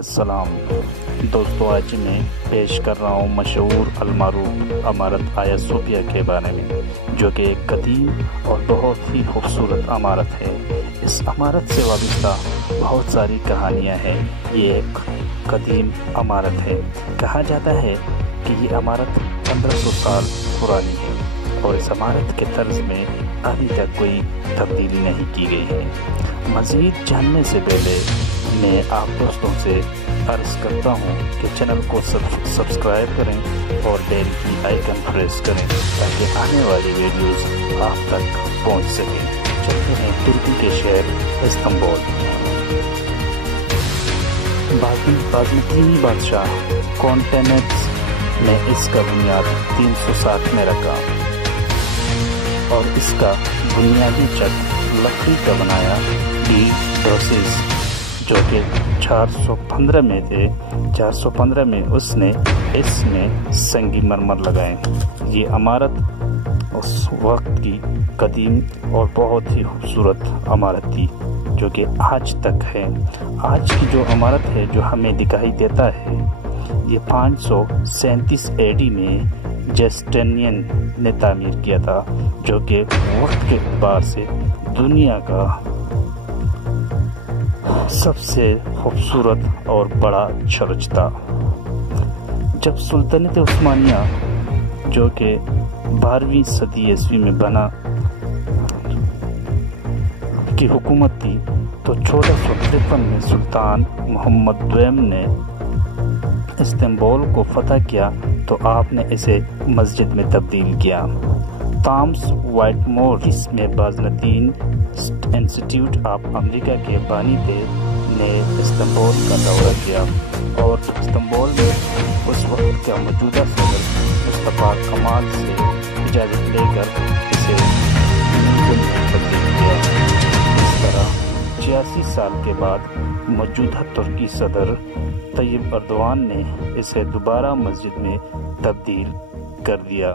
का सलाम दोस्तों। आज मैं पेश कर रहा हूँ मशहूर अलमारूफ इमारत हागिया सोफिया के बारे में, जो कि एक कदीम और बहुत ही खूबसूरत इमारत है। इस इमारत से वाबस्ता बहुत सारी कहानियाँ हैं। ये एक कदीम इमारत है। कहा जाता है कि ये इमारत 1500 साल पुरानी है और इस इमारत के तर्ज में अभी तक कोई तब्दीली नहीं की गई है। मज़ीद जानने से पहले मैं आप दोस्तों से अर्ज़ करता हूँ कि चैनल को सब्सक्राइब करें और बेल की आइकन प्रेस करें ताकि आने वाली वीडियोस आप तक पहुँच सकें। चलते हैं तुर्की के शहर इस्तांबुल। बाज़मीनी बादशाह कॉन्टेनेक्स ने इसका बुनियाद 360 में रखा और इसका बुनियादी छत लकड़ी का बनाया डोसिस जो कि 415 में थे। 415 में उसने इसमें संगमरमर लगाए। ये इमारत उस वक्त की कदीम और बहुत ही खूबसूरत इमारत थी जो कि आज तक है। आज की जो इमारत है जो हमें दिखाई देता है, ये 537 AD में जस्टिनियन ने तामीर किया था, जो कि वक्त के एतबार से दुनिया का सबसे खूबसूरत और बड़ा चर्च था। जब सुल्तानत उस्मानिया जो कि 12वीं सदी ईस्वी में बना की हुकूमत थी, तो 1453 में सुल्तान मोहम्मद II ने इस्तांबुल को फतह किया तो आपने इसे मस्जिद में तब्दील किया। थॉमस व्हाइटमोर में बाज़मीन इंस्टीट्यूट ऑफ अमेरिका के बानी थे ने इस्तांबुल का दौरा किया और इस्तांबुल में उस वक्त का मौजूदा सदर मुस्तफ़ा कमाल से इजाज़त लेकर इसे तब्दील किया। इस तरह 86 साल के बाद मौजूदा तुर्की सदर तैयब एर्दोआन ने इसे दोबारा मस्जिद में तब्दील कर दिया।